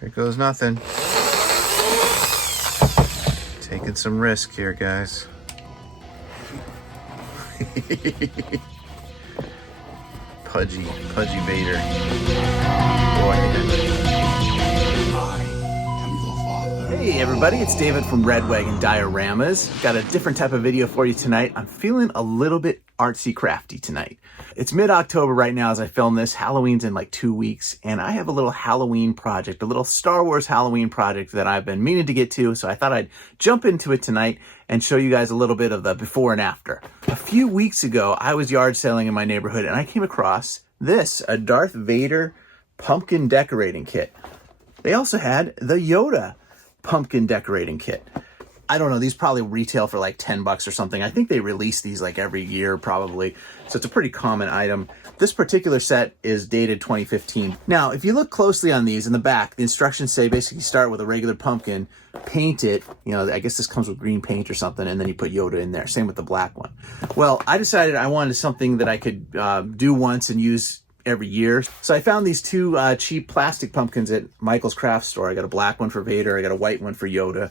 Here goes nothing. Taking some risk here, guys. Pudgy Vader. Boy. Hey everybody, it's David from Red Wagon Dioramas. Got a different type of video for you tonight. I'm feeling a little bit artsy crafty tonight. It's mid-October right now as I film this. Halloween's in like 2 weeks, and I have a little Halloween project, a little Star Wars Halloween project that I've been meaning to get to, so I thought I'd jump into it tonight and show you guys a little bit of the before and after. A few weeks ago, I was yard selling in my neighborhood, and I came across this, a Darth Vader pumpkin decorating kit. They also had the Yoda pumpkin decorating kit. I don't know, these probably retail for like 10 bucks or something. I think they release these like every year probably. So it's a pretty common item. This particular set is dated 2015. Now, if you look closely on these in the back, the instructions say basically start with a regular pumpkin, paint it, you know, I guess this comes with green paint or something, and then you put Yoda in there. Same with the black one. Well, I decided I wanted something that I could do once and use every year. So I found these two cheap plastic pumpkins at Michael's craft store. I got a black one for Vader, I got a white one for Yoda.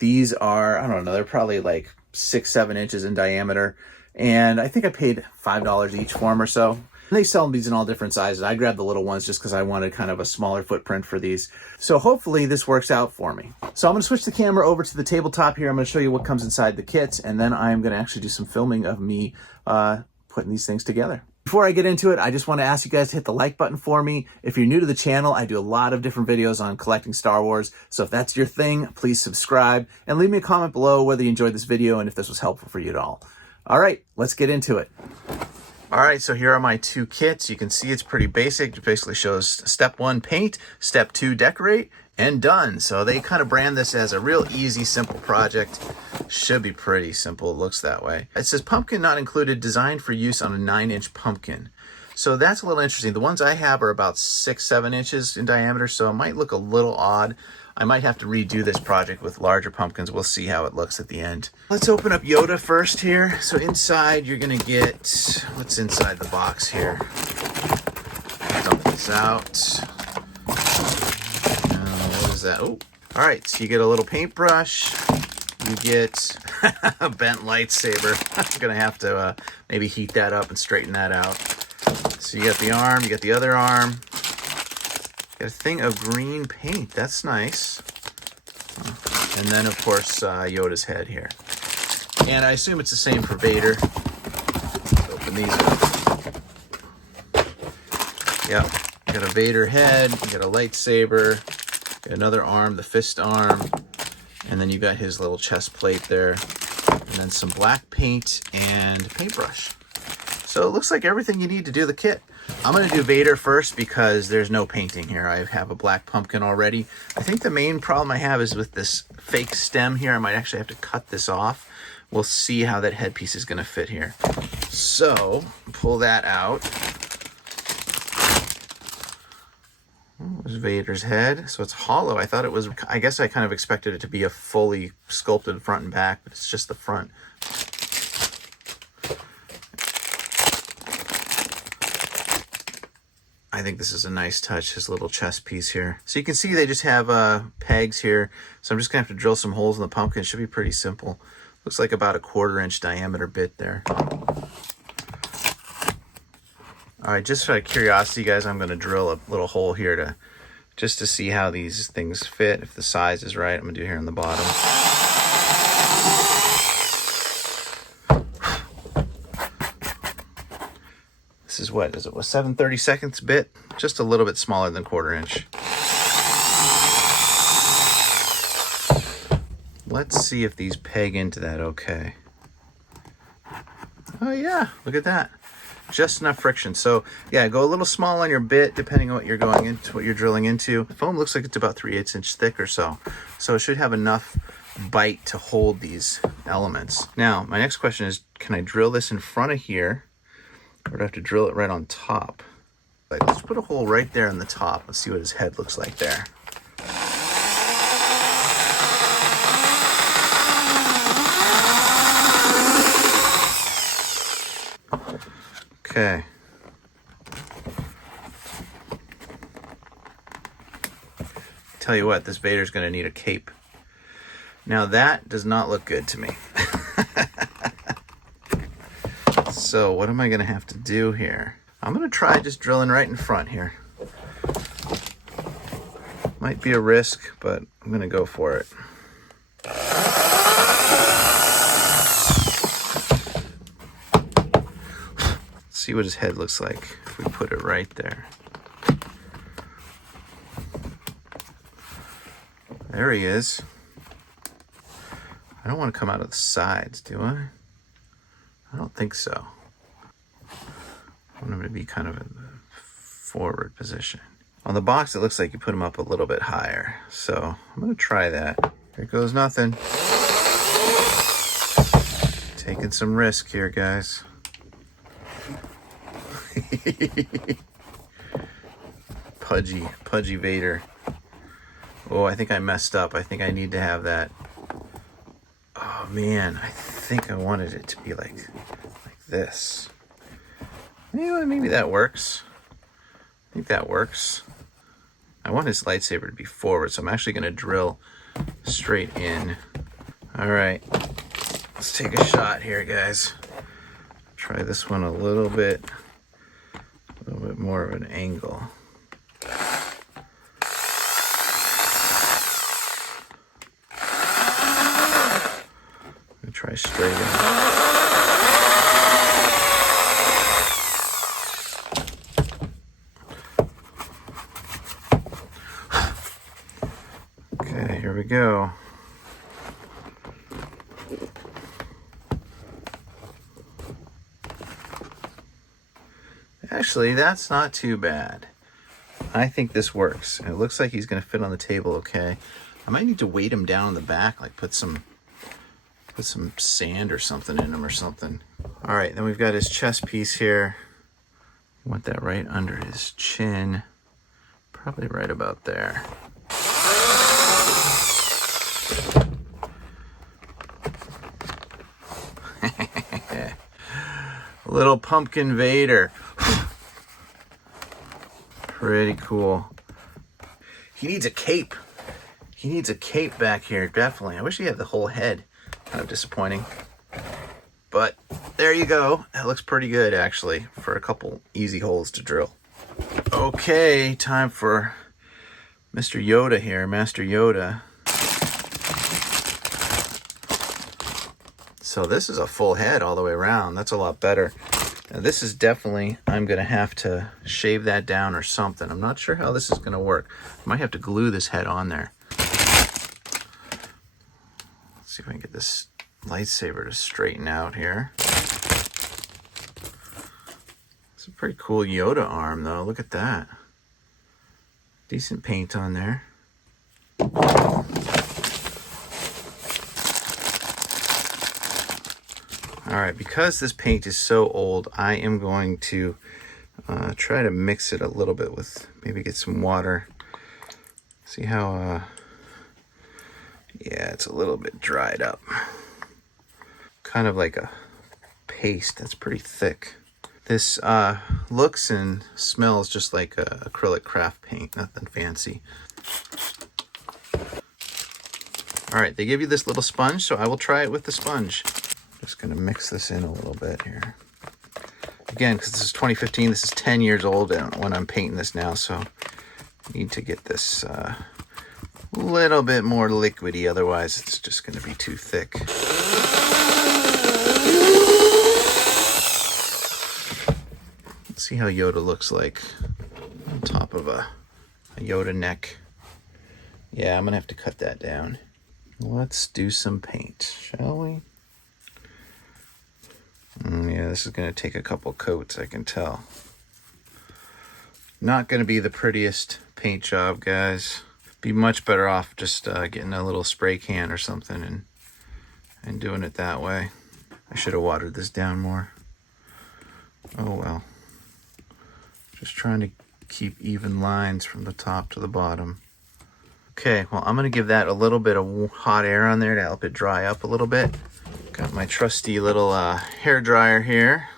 These are, I don't know, they're probably like 6-7 inches in diameter. And I think I paid $5 each for them or so. And they sell these in all different sizes. I grabbed the little ones just because I wanted kind of a smaller footprint for these. So hopefully this works out for me. So I'm going to switch the camera over to the tabletop here. I'm going to show you what comes inside the kits. And then I'm going to actually do some filming of me putting these things together. Before I get into it, I just want to ask you guys to hit the like button for me. If you're new to the channel, I do a lot of different videos on collecting Star Wars. So if that's your thing, please subscribe and leave me a comment below whether you enjoyed this video and if this was helpful for you at all. All right, let's get into it. All right, so here are my two kits. You can see it's pretty basic. It basically shows step 1, paint, step 2, decorate, and done. So they kind of brand this as a real easy, simple project. Should be pretty simple, it looks that way. It says pumpkin not included, designed for use on a 9-inch pumpkin. So that's a little interesting. The ones I have are about 6-7 inches in diameter, so it might look a little odd. I might have to redo this project with larger pumpkins. We'll see how it looks at the end. Let's open up Yoda first here. So inside you're gonna get, what's inside the box here? Dump this out. What is that? Oh, all right, so you get a little paintbrush. You get a bent lightsaber. I'm gonna have to maybe heat that up and straighten that out. So you got the arm, you got the other arm. Got a thing of green paint, that's nice. And then of course Yoda's head here. And I assume it's the same for Vader. Let's open these up. Yep, you got a Vader head, you got a lightsaber, got another arm, the fist arm. And then you got his little chest plate there. And then some black paint and paintbrush. So it looks like everything you need to do the kit. I'm going to do Vader first because there's no painting here. I have a black pumpkin already. I think the main problem I have is with this fake stem here. I might actually have to cut this off. We'll see how that headpiece is going to fit here. So pull that out. There's Vader's head. So it's hollow. I thought it was, I guess I kind of expected it to be a fully sculpted front and back, but it's just the front. I think this is a nice touch, his little chest piece here. So you can see they just have pegs here. So I'm just gonna have to drill some holes in the pumpkin. It should be pretty simple. Looks like about a 1/4-inch diameter bit there. All right, just out of curiosity, guys, I'm gonna drill a little hole here just to see how these things fit, if the size is right. I'm gonna do here on the bottom. This is what, is it a 7/32 bit? Just a little bit smaller than 1/4 inch. Let's see if these peg into that okay. Oh yeah, look at that. Just enough friction. So yeah, go a little small on your bit depending on what you're going into, what you're drilling into. The foam looks like it's about 3/8 inch thick or so. So it should have enough bite to hold these elements. Now, my next question is, can I drill this in front of here? Or do I have to drill it right on top? Like, let's put a hole right there in the top. Let's see what his head looks like there. Okay. tell you what, this Vader's going to need a cape. Now that does not look good to me. So what am I going to have to do here? I'm going to try just drilling right in front here. Might be a risk, but I'm going to go for it. See what his head looks like if we put it right there. There he is. I don't want to come out of the sides, do I? I don't think so. I want him to be kind of in the forward position. On the box, it looks like you put him up a little bit higher. So I'm going to try that. Here goes nothing. Taking some risk here, guys. Pudgy Vader. Oh, I think I messed up. I think I need to have that. Oh man, I think I wanted it to be like this. Anyway, maybe that works. I think that works. I want his lightsaber to be forward, so I'm actually going to drill straight in. All right, let's take a shot here, guys. Try this one a little bit more of an angle. I'm gonna try straight in. Okay, here we go. Actually, that's not too bad. I think this works. It looks like he's going to fit on the table okay. I might need to weight him down in the back, like put some sand or something in him or something. All right, then we've got his chest piece here. I want that right under his chin. Probably right about there. Little pumpkin Vader. Pretty cool. He needs a cape. He needs a cape back here, definitely. I wish he had the whole head. Kind of disappointing. But there you go. That looks pretty good, actually, for a couple easy holes to drill. Okay, time for Mr. Yoda here, Master Yoda. So this is a full head all the way around. That's a lot better. Now this is definitely, I'm going to have to shave that down or something. I'm not sure how this is going to work. I might have to glue this head on there. Let's see if I can get this lightsaber to straighten out here. It's a pretty cool Yoda arm though. Look at that. Decent paint on there. All right, because this paint is so old, I am going to try to mix it a little bit with, maybe get some water. See how, yeah, it's a little bit dried up. Kind of like a paste that's pretty thick. This looks and smells just like acrylic craft paint, nothing fancy. All right, they give you this little sponge, so I will try it with the sponge. Just gonna mix this in a little bit here. Again, because this is 2015, this is 10 years old when I'm painting this now, so I need to get this a little bit more liquidy, otherwise it's just gonna be too thick. Let's see how Yoda looks like on top of a Yoda neck. Yeah, I'm gonna have to cut that down. Let's do some paint, shall we? Yeah, this is going to take a couple coats, I can tell. Not going to be the prettiest paint job, guys. Be much better off just getting a little spray can or something and doing it that way. I should have watered this down more. Oh well. Just trying to keep even lines from the top to the bottom. Okay, well, I'm going to give that a little bit of hot air on there to help it dry up a little bit. Got my trusty little hair dryer here.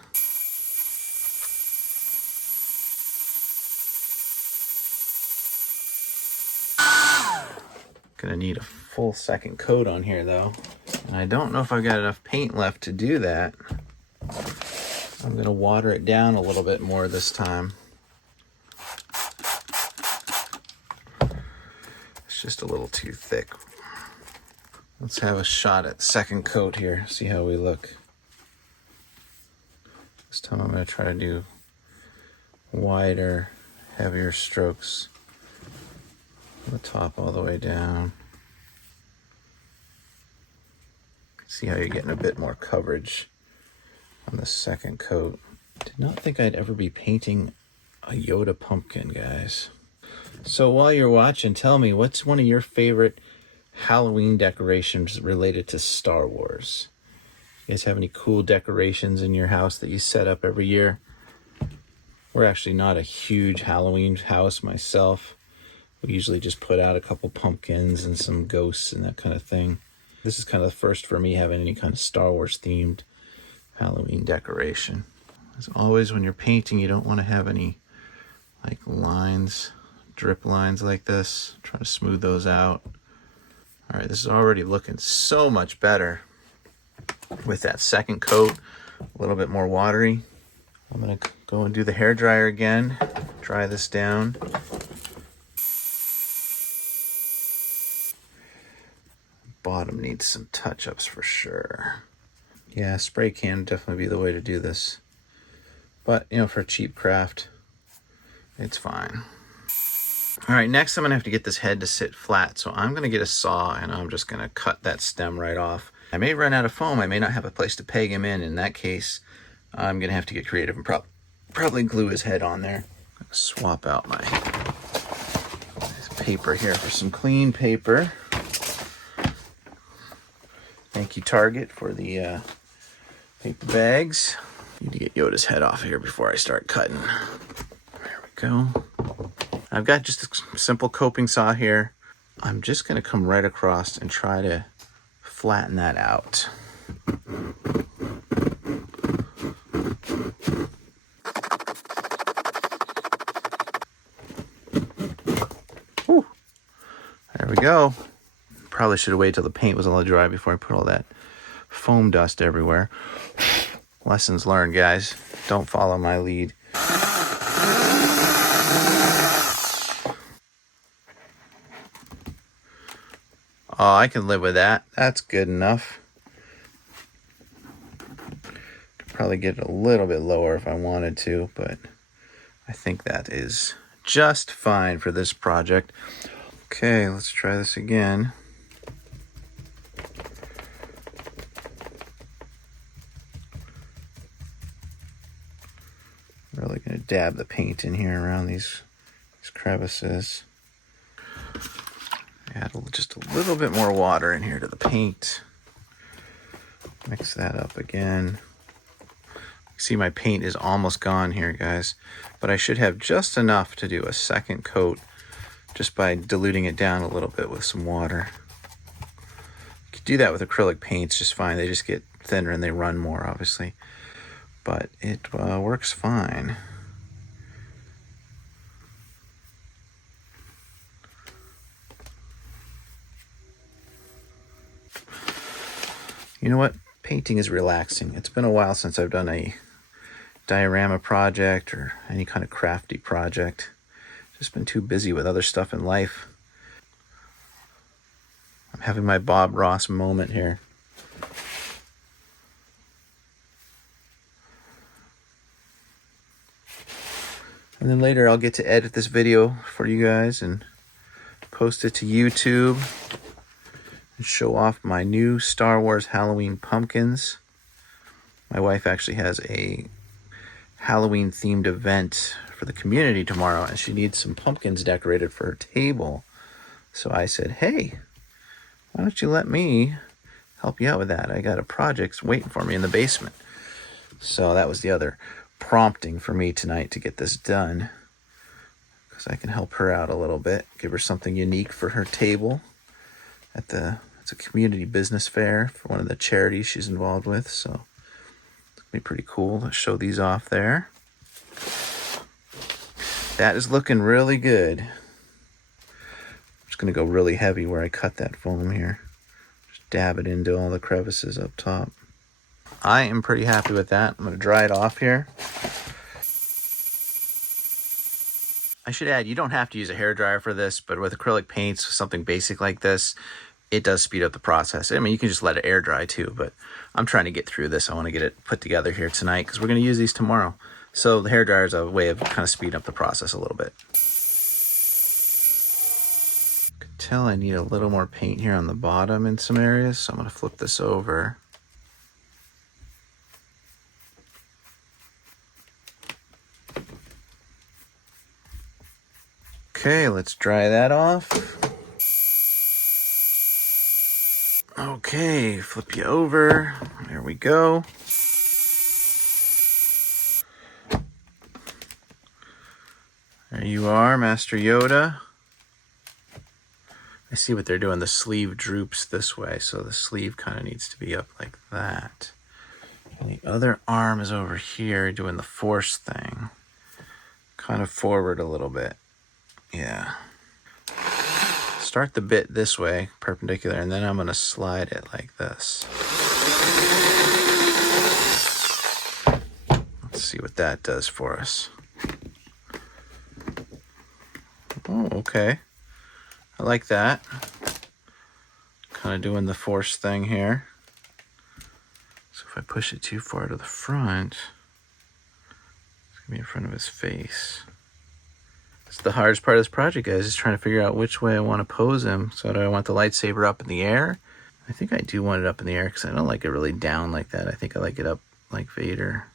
Gonna need a full second coat on here though. And I don't know if I've got enough paint left to do that. I'm gonna water it down a little bit more this time. It's just a little too thick. Let's have a shot at the second coat here, see how we look. This time I'm gonna try to do wider, heavier strokes from the top all the way down. See how you're getting a bit more coverage on the second coat. Did not think I'd ever be painting a Yoda pumpkin, guys. So while you're watching, tell me, what's one of your favorite Halloween decorations related to Star Wars? You guys have any cool decorations in your house that you set up every year? We're actually not a huge Halloween house myself. We usually just put out a couple pumpkins and some ghosts and that kind of thing. This is kind of the first for me having any kind of Star Wars themed Halloween decoration. As always, when you're painting, you don't want to have any like lines, drip lines like this. Try to smooth those out. All right, this is already looking so much better with that second coat, a little bit more watery. I'm gonna go and do the hair dryer again, dry this down. Bottom needs some touch-ups for sure. Yeah, spray can would definitely be the way to do this. But, you know, for a cheap craft, it's fine. All right, next I'm gonna have to get this head to sit flat. So I'm gonna get a saw and I'm just gonna cut that stem right off. I may run out of foam. I may not have a place to peg him in. In that case, I'm gonna have to get creative and probably glue his head on there. Swap out my paper here for some clean paper. Thank you, Target, for the paper bags. Need to get Yoda's head off here before I start cutting. There we go. I've got just a simple coping saw here. I'm just gonna come right across and try to flatten that out. Whew. There we go. Probably should have waited till the paint was all dry before I put all that foam dust everywhere. Lessons learned, guys. Don't follow my lead. Oh, I can live with that. That's good enough. Could probably get it a little bit lower if I wanted to, but I think that is just fine for this project. Okay, let's try this again. Really gonna dab the paint in here around these crevices. Add just a little bit more water in here to the paint. Mix that up again. See, my paint is almost gone here, guys, but I should have just enough to do a second coat just by diluting it down a little bit with some water. You could do that with acrylic paints just fine. They just get thinner and they run more, obviously, but it works fine. You know what? Painting is relaxing. It's been a while since I've done a diorama project or any kind of crafty project. Just been too busy with other stuff in life. I'm having my Bob Ross moment here. And then later I'll get to edit this video for you guys and post it to YouTube. Show off my new Star Wars Halloween pumpkins. My wife actually has a Halloween themed event for the community tomorrow and she needs some pumpkins decorated for her table. So I said, hey, why don't you let me help you out with that? I got a project waiting for me in the basement. So that was the other prompting for me tonight to get this done, because I can help her out a little bit, give her something unique for her table at it's a community business fair for one of the charities she's involved with. So it'll be pretty cool to show these off there. That is looking really good. I'm just going to go really heavy where I cut that foam here. Just dab it into all the crevices up top. I am pretty happy with that. I'm going to dry it off here. I should add, you don't have to use a hairdryer for this, but with acrylic paints, something basic like this, it does speed up the process. I mean, you can just let it air dry too, but I'm trying to get through this. I want to get it put together here tonight because we're going to use these tomorrow. So the hairdryer is a way of kind of speeding up the process a little bit. I can tell I need a little more paint here on the bottom in some areas, so I'm going to flip this over. Okay, let's dry that off. Okay, flip you over. There we go. There you are, Master Yoda. I see what they're doing. The sleeve droops this way, so the sleeve kind of needs to be up like that. And the other arm is over here doing the force thing. Kind of forward a little bit. Yeah. Start the bit this way, perpendicular, and then I'm going to slide it like this. Let's see what that does for us. Oh, okay. I like that. Kind of doing the force thing here. So if I push it too far to the front, it's going to be in front of his face. It's the hardest part of this project, guys, is trying to figure out which way I want to pose him. So do I want the lightsaber up in the air? I think I do want it up in the air because I don't like it really down like that. I think I like it up like Vader.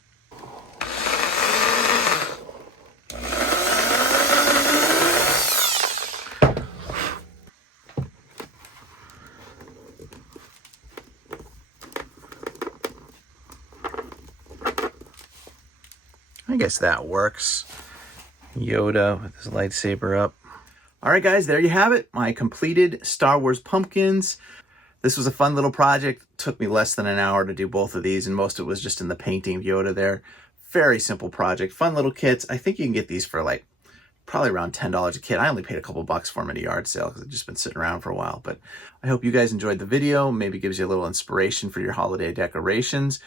I guess that works. Yoda with his lightsaber up. All right, guys, there you have it. My completed Star Wars pumpkins. This was a fun little project. It took me less than an hour to do both of these, and most of it was just in the painting of Yoda there. Very simple project. Fun little kits. I think you can get these for like probably around $10 a kit. I only paid a couple bucks for them at a yard sale because I've just been sitting around for a while. But I hope you guys enjoyed the video. Maybe gives you a little inspiration for your holiday decorations.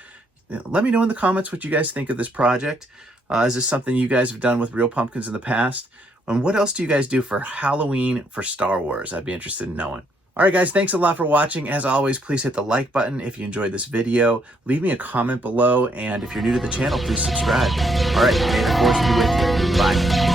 Let me know in the comments what you guys think of this project. Is this something you guys have done with real pumpkins in the past? And what else do you guys do for Halloween for Star Wars? I'd be interested in knowing. All right, guys, thanks a lot for watching. As always, please hit the like button if you enjoyed this video. Leave me a comment below, and if you're new to the channel, please subscribe. All right, may the Force be with you. Bye.